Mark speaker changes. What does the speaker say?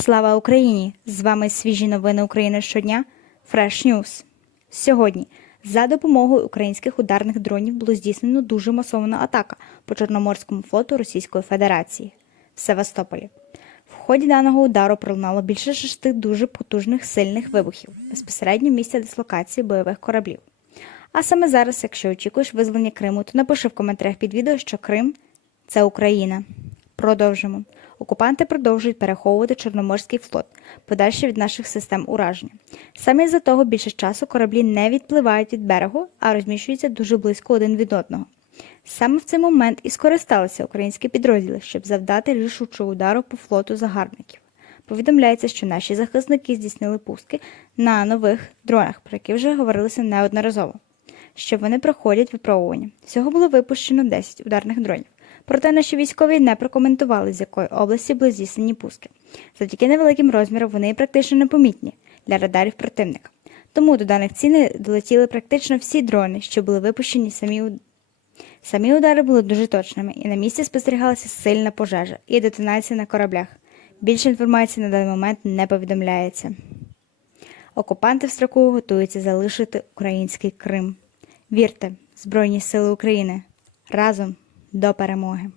Speaker 1: Слава Україні! З вами свіжі новини України щодня Fresh News. Сьогодні за допомогою українських ударних дронів було здійснено дуже масована атака по Чорноморському флоту Російської Федерації в Севастополі. В ході даного удару пролунало більше шести дуже потужних сильних вибухів безпосередньо місця дислокації бойових кораблів. А саме зараз, якщо очікуєш визволення Криму, то напиши в коментарях під відео, що Крим це Україна. Продовжимо. Окупанти продовжують переховувати Чорноморський флот, подальше від наших систем ураження. Саме з-за того більше часу кораблі не відпливають від берегу, а розміщуються дуже близько один від одного. Саме в цей момент і скористалися українські підрозділи, щоб завдати рішучого удару по флоту загарбників. Повідомляється, що наші захисники здійснили пуски на нових дронах, про які вже говорилося неодноразово що вони проходять випробування. Всього було випущено 10 ударних дронів. Проте наші військові не прокоментували, з якої області були здійснені пуски. Завдяки невеликим розмірам вони практично непомітні для радарів противника. Тому до даних цілей долетіли практично всі дрони, що були випущені самі у- Самі удари були дуже точними, і на місці спостерігалася сильна пожежа і детонація на кораблях. Більше інформації на даний момент не повідомляється. Окупанти в строку готуються залишити український Крим. Вірте, Збройні Сили України разом до перемоги!